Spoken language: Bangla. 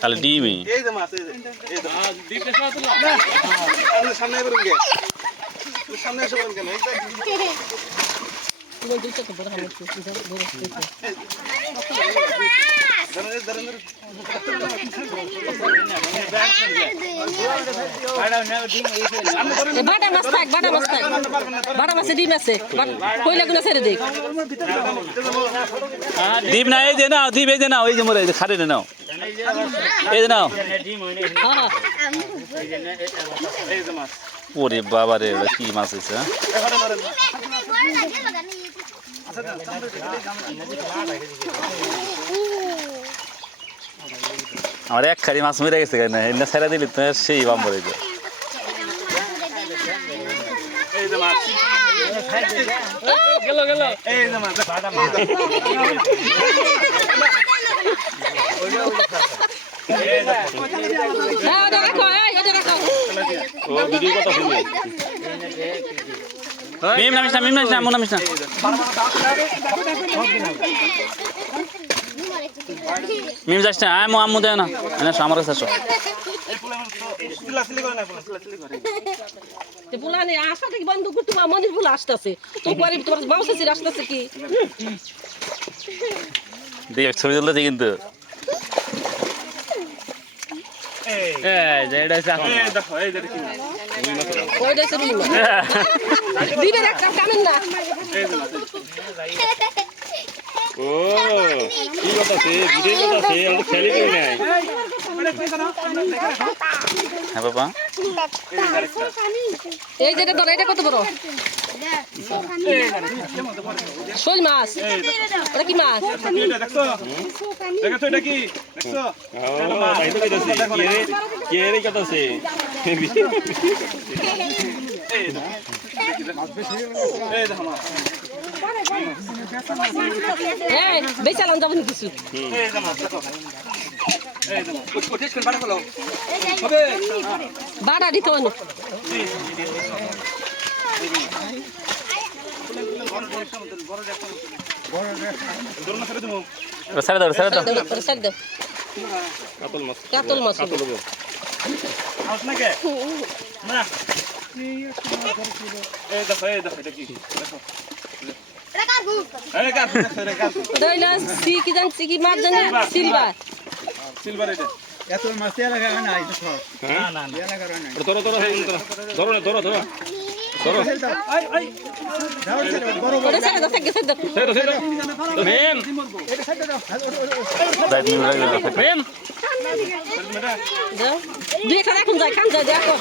খালি ডিমই বাটা মাছ থাক বাটা মাছে ডিম আছে কইলা গুলো ছেড়ে দেখ ডিম না এই যে নাও ডিম এই যে নাও এই যে মোরে খাড়ে নাও এই যে নাও ওরে বাবা রে কি মাছ হয়েছে আমার এক খারি মাছ মেরে গেছে কেন এনে ছেড়ে দিলি তো সেই বাম পড়ে যায় মিম নামিস না মন নামিস না মিম যাস না আয় আম্মু দেয় না এনে আমার কাছে আসো পুলানে আসা থেকে বন্ধ করতে মন্দির ফুল আসতেছে তো পরে তোমার বাউসাসির আসতেছে কি দেখ ছবি তুলতে কিন্তু হ্যাঁ বাবা এই যেটা ধরো এটা কত বড় শোল মাছ ওটা কি মাছ বেচালাম যাবো কিছু বাড়া দিত কাতল মাছ এত মাছ লাগা না এই তো না ধরো দুই একটা রাখুন যায় খান যায় দেখো